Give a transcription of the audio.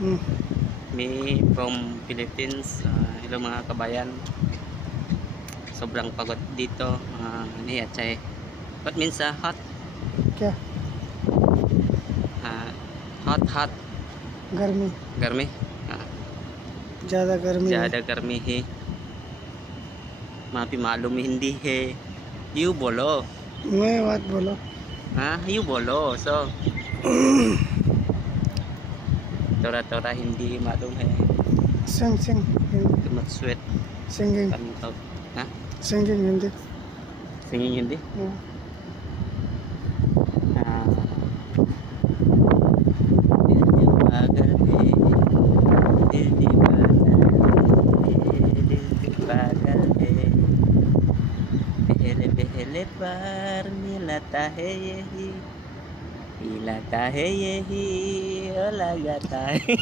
Hmm. Me from Philippines. Hello mga kabayan. Sobrang pagod dito. Niya chay. What means hot? क्या Hot. गर्मी गर्मी. ज़्यादा गर्मी है। ज़्यादा गर्मी है. माफी मालूम हिंदी है. You बोलो. मैं बात बोलो। You बोलो. So थोड़ा हिंदी मालूम है. Sing sing Hindi. Too much sweat. Singing singing Hindi. Singing Hindi. पहले बार मिलता है यही हिलाता है यही लगाता है